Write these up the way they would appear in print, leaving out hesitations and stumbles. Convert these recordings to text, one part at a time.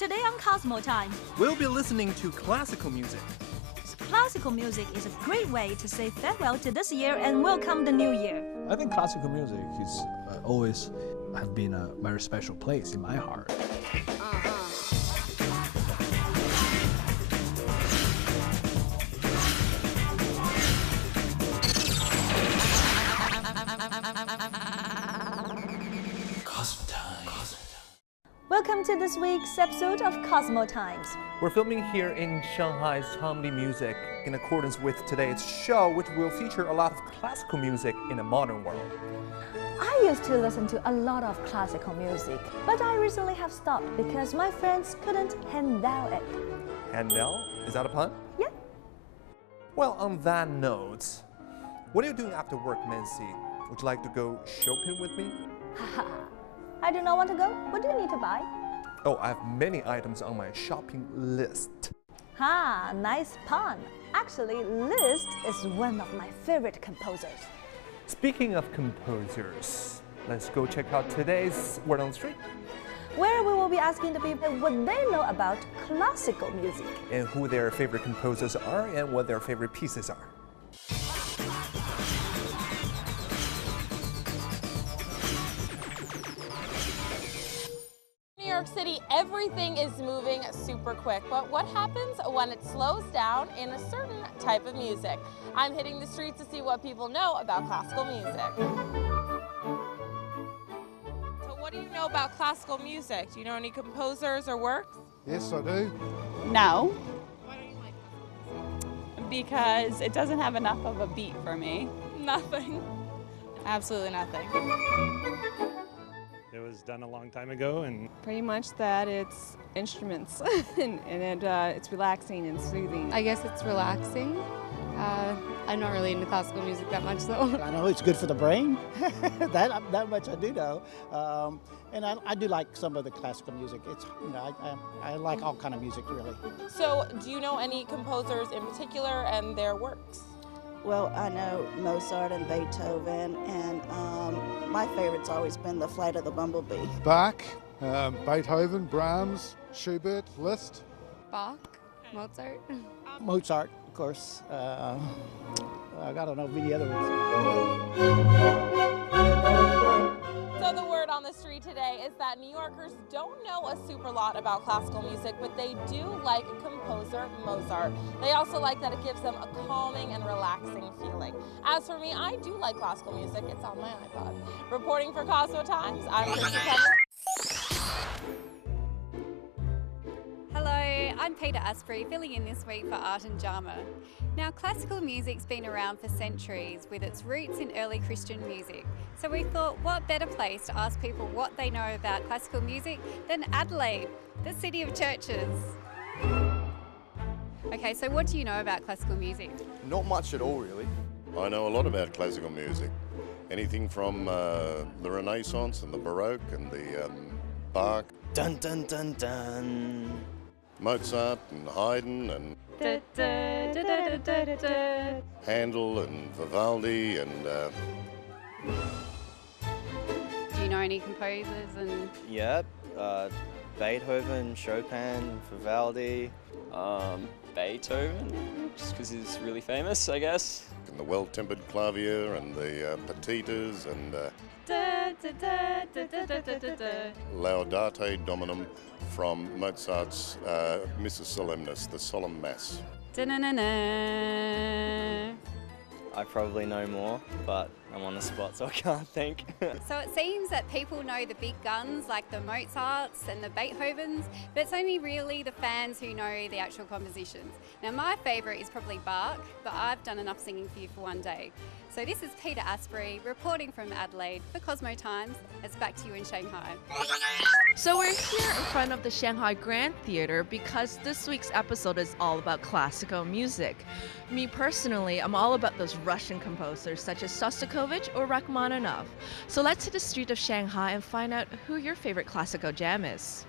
Today on Cosmo Times, we'll be listening to classical music. Classical music is a great way to say farewell to this year and welcome the new year. I think classical music is always have been a very special place in my heart. Cosmo Times. Welcome to this week's episode of Cosmo Times. We're filming here in Shanghai's Comedy Music in accordance with today's show, which will feature a lot of classical music in a modern world. I used to listen to a lot of classical music, but I recently have stopped because my friends couldn't handle it. Handel? Is that a pun? Yeah. Well, on that note, what are you doing after work, Nancy? Would you like to go shopping with me? Haha. I do not want to go. What do you need to buy? Oh, I have many items on my shopping list. Ha, nice pun. Actually, Liszt is one of my favorite composers. Speaking of composers, let's go check out today's Word on the Street, Where we will be asking the people what they know about classical music. and who their favorite composers are and what their favorite pieces are. New York City, everything is moving super quick, but what happens when it slows down in a certain type of music? I'm hitting the streets to see what people know about classical music. So what do you know about classical music? Do you know any composers or works? Yes, I do. No, Why don't you like because it doesn't have enough of a beat for me. nothing? Absolutely nothing. It was done a long time ago, and Pretty much that it's instruments and it's relaxing and soothing. I guess it's relaxing. I'm not really into classical music that much, though. I know it's good for the brain. that much I do know. And I do like some of the classical music. It's I like all kind of music really. So do you know any composers in particular and their works? Well, I know Mozart and Beethoven, and my favorite's always been The Flight of the Bumblebee. Bach, Beethoven, Brahms, Schubert, Liszt. Bach, Mozart. Mozart, of course. I don't know many other ones. So the word on the street today is that New Yorkers don't know a super lot about classical music, but they do like composer Mozart. They also like that it gives them a calming and relaxing feeling. As for me, I do like classical music. It's on my iPod. Reporting for Cosmo Times, I'm Christy Kevin. Hello, I'm Peter Asprey, filling in this week for Art and Drama. Now, classical music's been around for centuries with its roots in early Christian music. So we thought, what better place to ask people what they know about classical music than Adelaide, the city of churches. Okay, so what do you know about classical music? Not much at all, really. I know a lot about classical music. Anything from the Renaissance and the Baroque and the Bach. Dun dun dun dun. Mozart and Haydn and Handel and Vivaldi and Do you know any composers and... Yep, Beethoven, Chopin, Vivaldi. Beethoven, just because he's really famous, I guess. and the well-tempered clavier and the petitas and Laudate Dominum from Mozart's Missa Solemnis, the Solemn Mass. I probably know more, but I'm on the spot, so I can't think. So it seems that people know the big guns like the Mozarts and the Beethovens, but it's only really the fans who know the actual compositions. Now my favourite is probably Bach, but I've done enough singing for you for one day. So this is Peter Asprey reporting from Adelaide for Cosmo Times. It's back to you in Shanghai. So we're here in front of the Shanghai Grand Theatre because this week's episode is all about classical music. Me personally, I'm all about those Russian composers such as Shostakovich or Rachmaninoff. So let's hit the street of Shanghai and find out who your favorite classical jam is.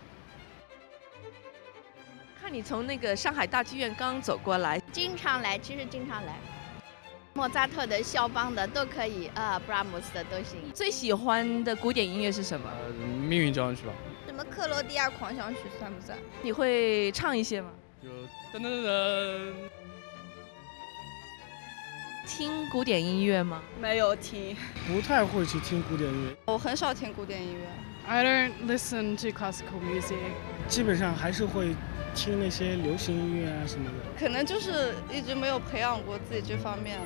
看你从那个上海大剧院刚走过来，经常来，其实经常来。莫扎特的、肖邦的都可以，布拉姆斯的都行。最喜欢的古典音乐是什么？命运交响曲吧。什么克罗地亚狂想曲算不算？你会唱一些吗？就噔噔噔噔。听古典音乐吗？没有听，不太会去听古典音乐。我很少听古典音乐。I don't listen to classical music。基本上还是会听那些流行音乐啊什么的。可能就是一直没有培养过自己这方面。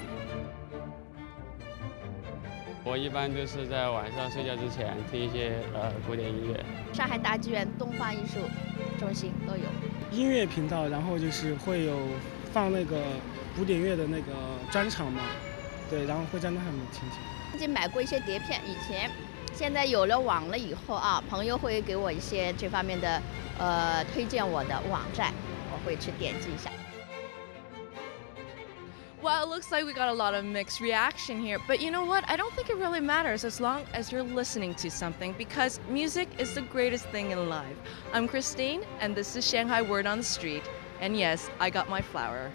我一般就是在晚上睡觉之前听一些古典音乐。上海大剧院东方艺术中心都有音乐频道，然后就是会有放那个古典乐的那个专场嘛，对，然后会在那上面听听。自己买过一些碟片，以前，现在有了网了以后啊，朋友会给我一些这方面的推荐我的网站，我会去点击一下。Well, it looks like we got a lot of mixed reaction here, but you know what? I don't think it really matters as long as you're listening to something because music is the greatest thing in life. I'm Christine, and this is Shanghai Word on the Street. And yes, I got my flower.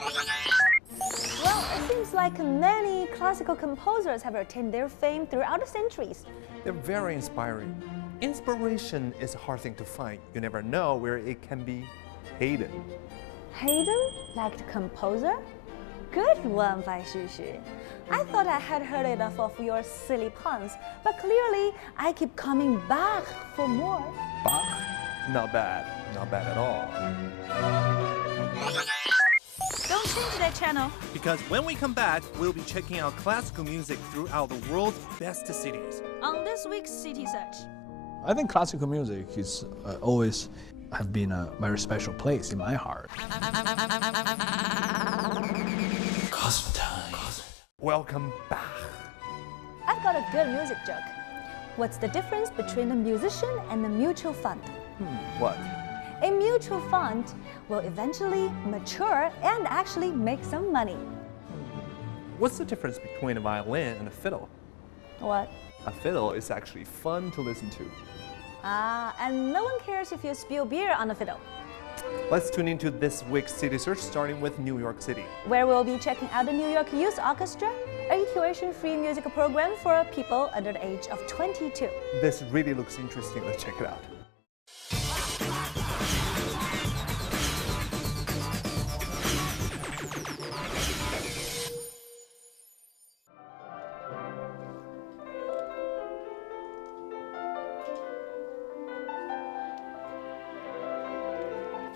Well, it seems like many classical composers have attained their fame throughout the centuries. They're very inspiring. Inspiration is a hard thing to find. You never know where it can be hidden. Hidden? Like the composer? Good one, Bai Xu. I thought I had heard enough of your silly puns, but clearly I keep coming back for more. Bach? Not bad. Not bad at all. Don't change that channel. Because when we come back, we'll be checking out classical music throughout the world's best cities. On this week's City Search. I think classical music is always have been a very special place in my heart. Cosmo Times. Welcome back. I've got a good music joke. What's the difference between a musician and a mutual fund? What? A mutual fund will eventually mature and actually make some money. What's the difference between a violin and a fiddle? What? A fiddle is actually fun to listen to. And no one cares if you spill beer on a fiddle. Let's tune into this week's City Search, starting with New York City, where we'll be checking out the New York Youth Orchestra, a tuition-free musical program for people under the age of 22. This really looks interesting. Let's check it out.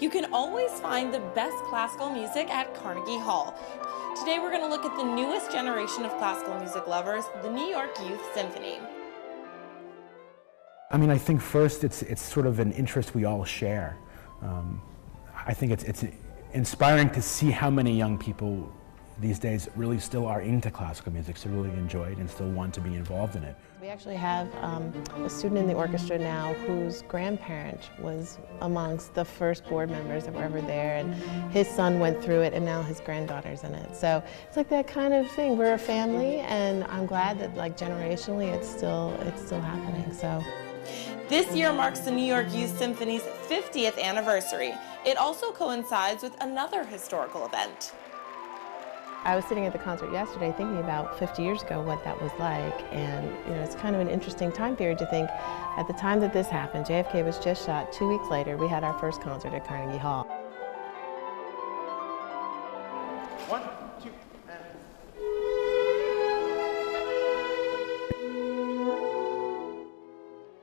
You can always find the best classical music at Carnegie Hall. Today we're going to look at the newest generation of classical music lovers, the New York Youth Symphony. I mean, I think first it's sort of an interest we all share. I think it's inspiring to see how many young people these days really still are into classical music, so really enjoy it and still want to be involved in it. We actually have a student in the orchestra now whose grandparent was amongst the first board members that were ever there, and his son went through it, and now his granddaughter's in it. So it's like that kind of thing. We're a family, and I'm glad that, like, generationally it's still happening. So this year marks the New York Youth Symphony's 50th anniversary. It also coincides with another historical event. I was sitting at the concert yesterday thinking about 50 years ago what that was like, and it's kind of an interesting time period to think. At the time that this happened, JFK was just shot. 2 weeks later, we had our first concert at Carnegie Hall. 1, 2,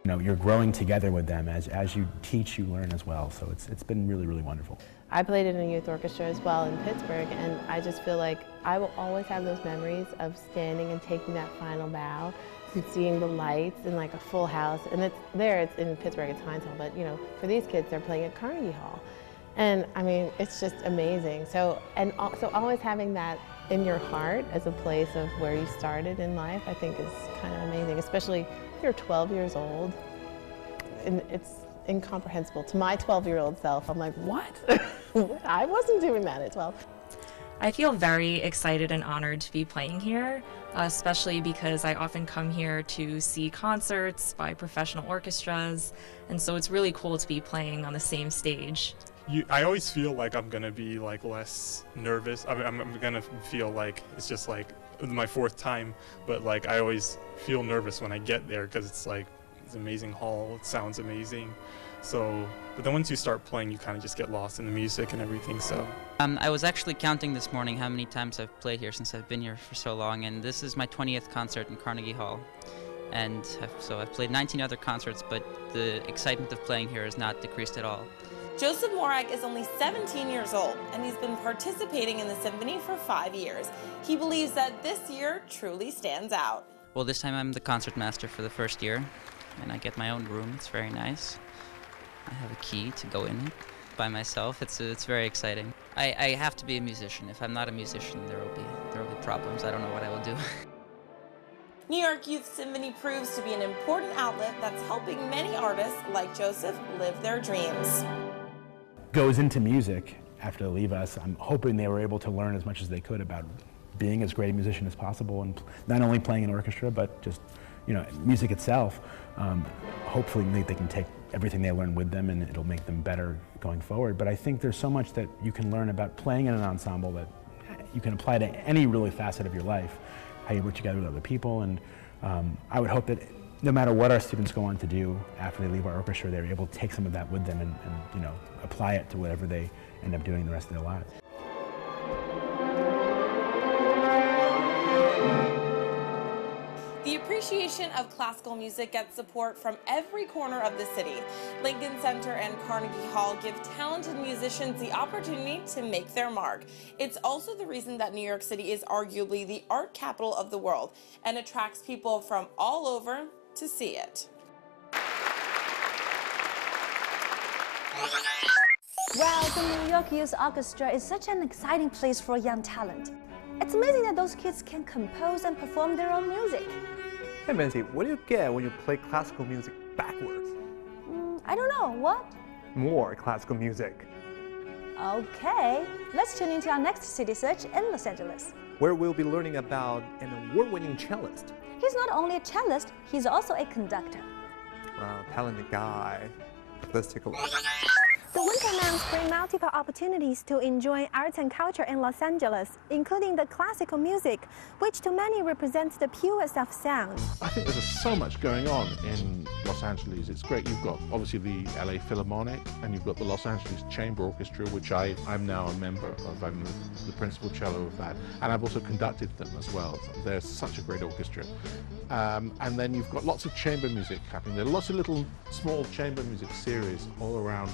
and... You're growing together with them. As you teach, you learn as well. So it's been really, really wonderful. I played in a youth orchestra as well in Pittsburgh, and I just feel like I will always have those memories of standing and taking that final bow and seeing the lights and like a full house. And it's in Pittsburgh, it's Heinz Hall, but for these kids, they're playing at Carnegie Hall. And I mean, it's just amazing. So always having that in your heart as a place of where you started in life, I think is kind of amazing, especially if you're 12 years old. And it's incomprehensible. To my 12-year-old self, I'm like, what? I wasn't doing that at 12. I feel very excited and honored to be playing here, especially because I often come here to see concerts by professional orchestras, and so it's really cool to be playing on the same stage. I always feel like I'm gonna be like less nervous. I'm gonna feel like it's just like my 4th time, but like I always feel nervous when I get there because it's like it's an amazing hall, it sounds amazing. So, but then once you start playing, you kind of just get lost in the music and everything. So. I was actually counting this morning how many times I've played here since I've been here for so long, and this is my 20th concert in Carnegie Hall. And so I've played 19 other concerts, but the excitement of playing here has not decreased at all. Joseph Morak is only 17 years old, and he's been participating in the symphony for 5 years. He believes that this year truly stands out. Well, this time I'm the concert master for the first year, and I get my own room. It's very nice. I have a key to go in by myself. It's very exciting. I have to be a musician. If I'm not a musician, there will be problems. I don't know what I will do. New York Youth Symphony proves to be an important outlet that's helping many artists like Joseph live their dreams. Goes into music after they leave us. I'm hoping they were able to learn as much as they could about being as great a musician as possible, and not only playing an orchestra, but just, you know, music itself. Hopefully they can take everything they learn with them, and it'll make them better going forward. But I think there's so much that you can learn about playing in an ensemble that you can apply to any really facet of your life, how you work together with other people. And I would hope that no matter what our students go on to do after they leave our orchestra, they're able to take some of that with them and you know, apply it to whatever they end up doing the rest of their lives. The appreciation of classical music gets support from every corner of the city. Lincoln Center and Carnegie Hall give talented musicians the opportunity to make their mark. It's also the reason that New York City is arguably the art capital of the world and attracts people from all over to see it. Wow, the New York Youth Orchestra is such an exciting place for young talent. It's amazing that those kids can compose and perform their own music. Hey Mandy, what do you get when you play classical music backwards? I don't know, what? More classical music. Okay, let's tune into our next city search in Los Angeles, where we'll be learning about an award-winning cellist. He's not only a cellist, he's also a conductor. Wow, talented guy. Let's take a look. The winter months bring multiple opportunities to enjoy arts and culture in Los Angeles, including the classical music, which to many represents the purest of sound. I think there's so much going on in Los Angeles. It's great. You've got obviously the LA Philharmonic, and you've got the Los Angeles Chamber Orchestra, which I'm now a member of. I'm the principal cello of that, and I've also conducted them as well. They're such a great orchestra. And then you've got lots of chamber music happening. There are lots of little small chamber music series all around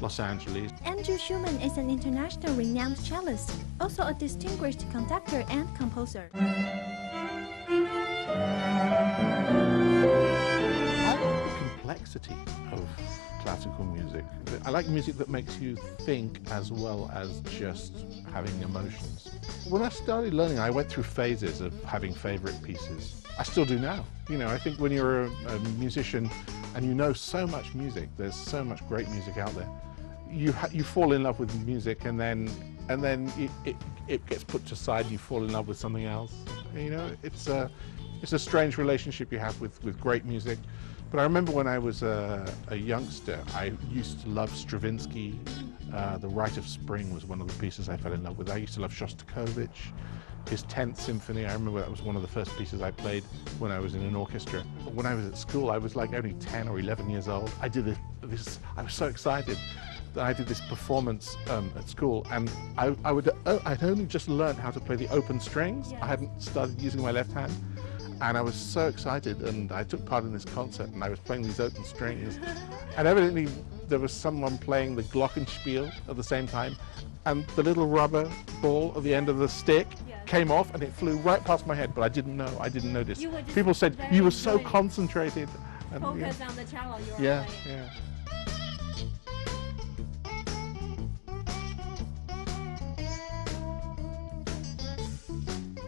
Los Angeles. Andrew Schumann is an international renowned cellist, also a distinguished conductor and composer. I like the complexity of classical music. I like music that makes you think as well as just having emotions. When I started learning, I went through phases of having favorite pieces. I still do now. You know, I think when you're a musician and you know so much music, there's so much great music out there, you fall in love with music, and then it gets put aside. You fall in love with something else. You know, it's a strange relationship you have with great music. But I remember when I was a youngster, I used to love Stravinsky. The Rite of Spring was one of the pieces I fell in love with. I used to love Shostakovich. His 10th Symphony, I remember that was one of the first pieces I played when I was in an orchestra. When I was at school, I was like only 10 or 11 years old. I did this, I was so excited that I did this performance at school, and I'd only just learned how to play the open strings. Yeah. I hadn't started using my left hand, and I was so excited, and I took part in this concert, and I was playing these open strings, and evidently there was someone playing the glockenspiel at the same time, and the little rubber ball at the end of the stick came off, and it flew right past my head, but I didn't know. I didn't notice. People said you were so concentrated. And, focus on the cello. Yeah.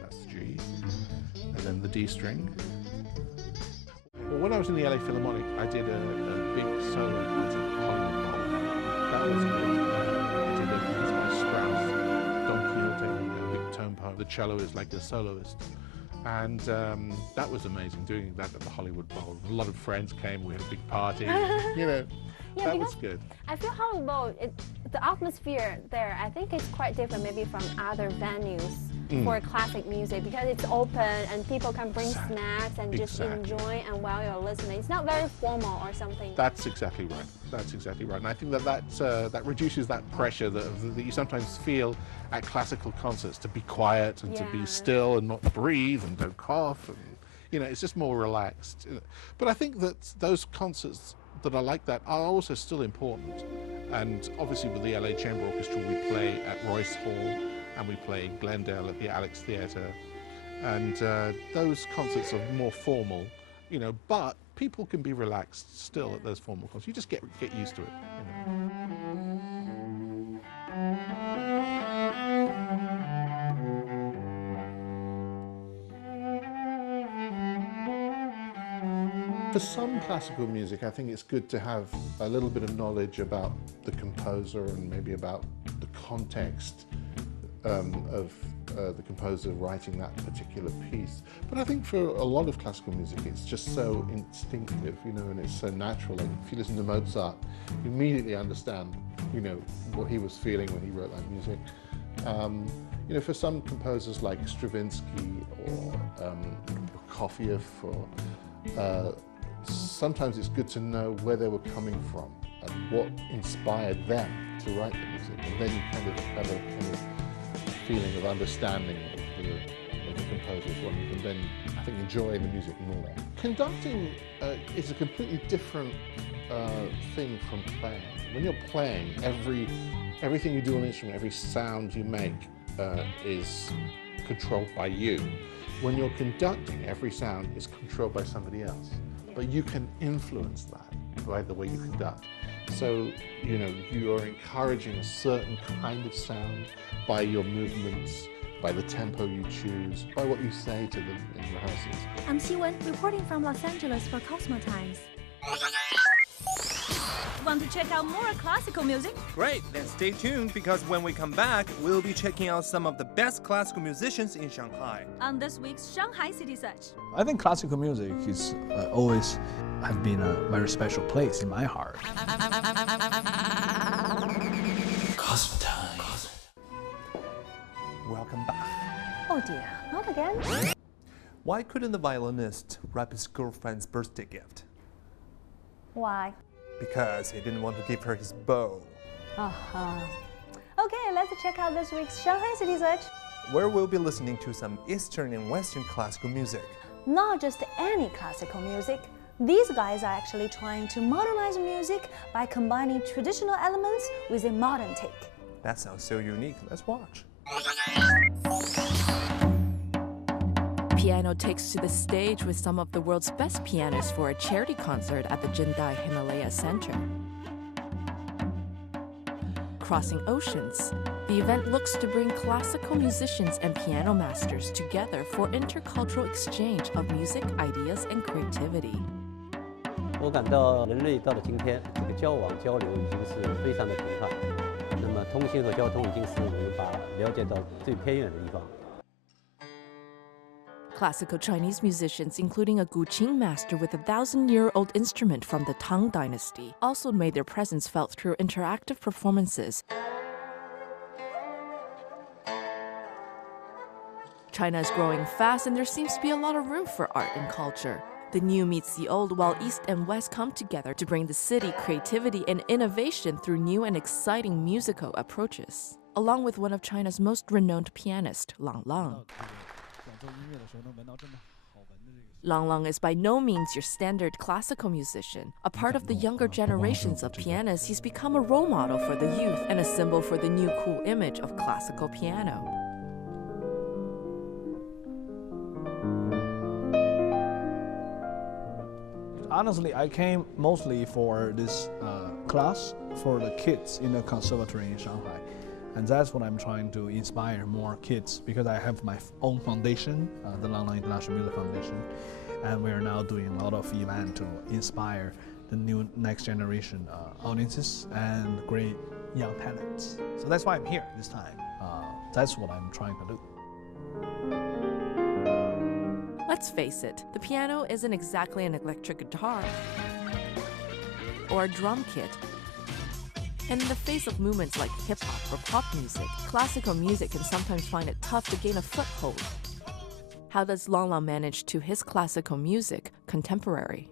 That's G, and then the D string. Well, when I was in the LA Philharmonic, I did a big solo concert at the Hollywood Bowl. That was amazing. I did a piece by Strauss, Don Quixote, a big tone poem. The cello is like a soloist. And that was amazing, doing that at the Hollywood Bowl. A lot of friends came, we had a big party, you know. Yeah, that was good. I feel how about the atmosphere there. I think it's quite different maybe from other venues for classic music because it's open and people can bring snacks and just enjoy and while you're listening. It's not very formal or something. That's exactly right. That's exactly right. And I think that reduces that pressure that you sometimes feel at classical concerts to be quiet and to be still and not breathe and don't cough. And, you know, it's just more relaxed. But I think that those concerts that are like that are also still important. And obviously with the LA Chamber Orchestra, we play at Royce Hall and we play Glendale at the Alex Theatre. And those concerts are more formal, you know, but people can be relaxed still at those formal concerts. You just get used to it, you know. For some classical music, I think it's good to have a little bit of knowledge about the composer and maybe about the context of the composer writing that particular piece. But I think for a lot of classical music, it's just so instinctive, you know, and it's so natural. Like if you listen to Mozart, you immediately understand, you know, what he was feeling when he wrote that music. You know, for some composers like Stravinsky or Prokofiev, or sometimes it's good to know where they were coming from and what inspired them to write the music, and then you kind of have a kind of feeling of understanding of the composer as well. You can then, I think, enjoy the music more. Conducting is a completely different thing from playing. When you're playing, everything you do on the instrument, every sound you make is controlled by you. When you're conducting, every sound is controlled by somebody else. But you can influence that by the way you conduct. So, you know, you are encouraging a certain kind of sound by your movements, by the tempo you choose, by what you say to them in rehearsals. I'm Xiwen, reporting from Los Angeles for Cosmo Times. Want to check out more classical music? Great, then stay tuned because when we come back, we'll be checking out some of the best classical musicians in Shanghai. On this week's Shanghai City Search. I think classical music is always have been a very special place in my heart. Cosmo Times. Welcome back. Oh dear, not again? Why couldn't the violinist wrap his girlfriend's birthday gift? Why? Because he didn't want to give her his bow. Okay, let's check out this week's Shanghai City Search. Where we'll be listening to some Eastern and Western classical music. Not just any classical music. These guys are actually trying to modernize music by combining traditional elements with a modern take. That sounds so unique. Let's watch. Piano takes to the stage with some of the world's best pianists for a charity concert at the G&E Himalaya Center. Crossing oceans, the event looks to bring classical musicians and piano masters together for intercultural exchange of music, ideas, and creativity. 我感到人类到了今天，这个交往交流已经是非常的频繁。那么通信和交通已经使我们把了解到最偏远的地方。 Classical Chinese musicians, including a Guqing master with a 1,000-year-old instrument from the Tang Dynasty, also made their presence felt through interactive performances. China is growing fast, and there seems to be a lot of room for art and culture. The new meets the old, while East and West come together to bring the city creativity and innovation through new and exciting musical approaches. Along with one of China's most renowned pianists, Lang Lang. Lang Lang is by no means your standard classical musician. A part of the younger generations of pianists, he's become a role model for the youth and a symbol for the new cool image of classical piano. Honestly, I came mostly for this class for the kids in the conservatory in Shanghai. And that's what I'm trying to inspire more kids, because I have my own foundation, the Lang Lang International Music Foundation, and we are now doing a lot of events to inspire the new next generation audiences and great young talents. So that's why I'm here this time. That's what I'm trying to do. Let's face it, the piano isn't exactly an electric guitar. or a drum kit. And in the face of movements like hip-hop or pop music, classical music can sometimes find it tough to gain a foothold. How does Long Long manage to his classical music contemporary?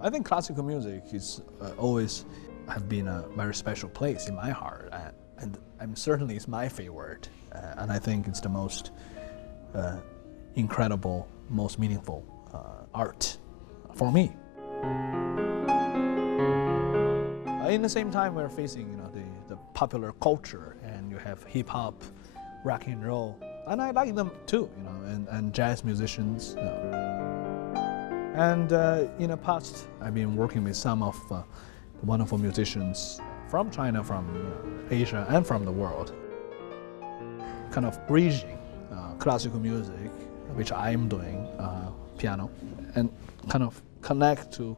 I think classical music is always have been a very special place in my heart, and certainly it's my favorite, and I think it's the most incredible, most meaningful art for me. In the same time, we're facing the popular culture, and you have hip hop, rock and roll, and I like them too, and jazz musicians. And in the past, I've been working with some of the wonderful musicians from China, from Asia, and from the world, kind of bridging classical music, which I'm doing, piano, and kind of connect to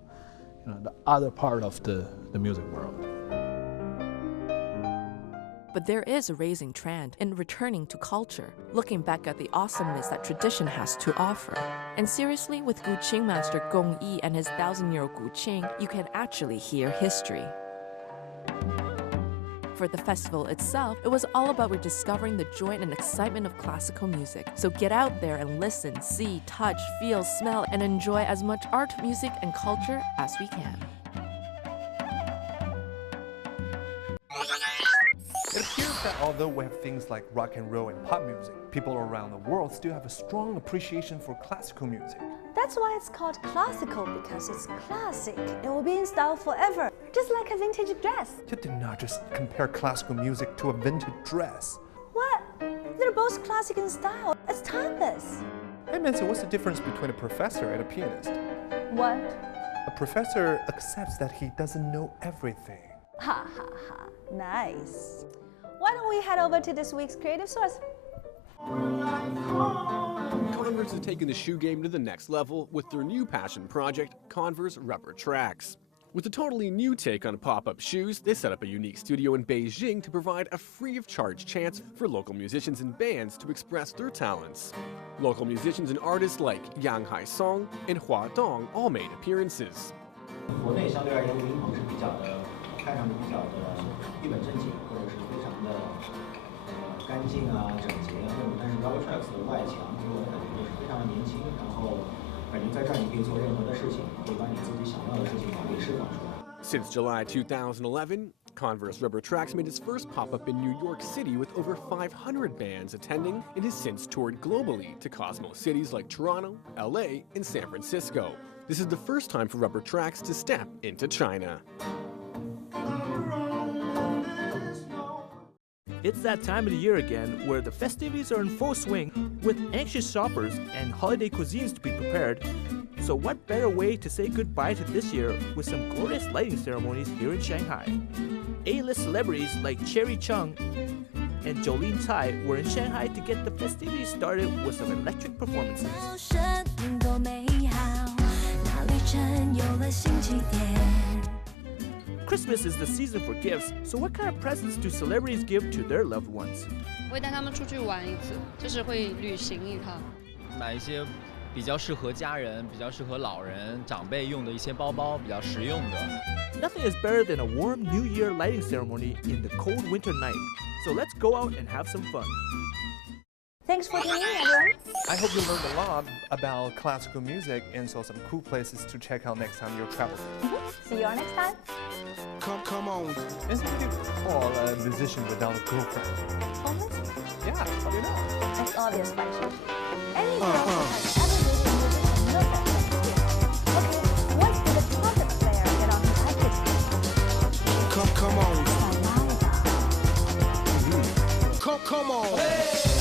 the other part of the music world. But there is a rising trend in returning to culture, looking back at the awesomeness that tradition has to offer. And seriously, with Guqing master Gong Yi and his 1,000-year-old Guqing, you can actually hear history. For the festival itself, it was all about rediscovering the joy and excitement of classical music. So get out there and listen, see, touch, feel, smell, and enjoy as much art, music, and culture as we can. It appears that although we have things like rock and roll and pop music, people around the world still have a strong appreciation for classical music. That's why it's called classical, because it's classic. It will be in style forever, just like a vintage dress. You did not just compare classical music to a vintage dress. What? They're both classic in style. It's timeless. Hey Nancy, what's the difference between a professor and a pianist? What? A professor accepts that he doesn't know everything. Ha ha ha. Nice. Why don't we head over to this week's creative source? Converse has taken the shoe game to the next level with their new passion project, Converse Rubber Tracks. With a totally new take on pop-up shoes, they set up a unique studio in Beijing to provide a free-of-charge chance for local musicians and bands to express their talents. Local musicians and artists like Yang Haisong and Hua Dong all made appearances. 国内相对而言，录音棚是比较的，看上去比较的一本正经，或者是非常的干净啊、整洁啊那种。但是 Rubber Tracks 的外墙给我的感觉就是非常的年轻，然后感觉在这儿你可以做任何的事情，可以把你自己想要的事情可以释放出来。Since July 2011, Converse Rubber Tracks made its first pop-up in New York City with over 500 bands attending and has since toured globally to Cosmo cities like Toronto, LA, and San Francisco. This is the first time for Rubber Tracks to step into China. It's that time of the year again where the festivities are in full swing with anxious shoppers and holiday cuisines to be prepared. So what better way to say goodbye to this year with some glorious lighting ceremonies here in Shanghai. A-list celebrities like Cherry Chung and Jolene Tsai were in Shanghai to get the festivities started with some electric performances. Christmas is the season for gifts, so what kind of presents do celebrities give to their loved ones? 我会带他们出去玩一次，就是会旅行一趟。买一些比较适合家人、比较适合老人、长辈用的一些包包，比较实用的。Nothing is better than a warm New Year lighting ceremony in the cold winter night. So let's go out and have some fun. Thanks for tuning in, everyone. I hope you learned a lot about classical music and saw some cool places to check out next time you travel. See you all next time. Come on. Isn't it called a musician without a girlfriend? Homeless? Yeah, how do you know? It's obvious by Sushi. Any girl who has ever dated a musician knows that it's clear. Okay, what did the trumpet player get on his iPad? Come on. Come on. Come on. Hey!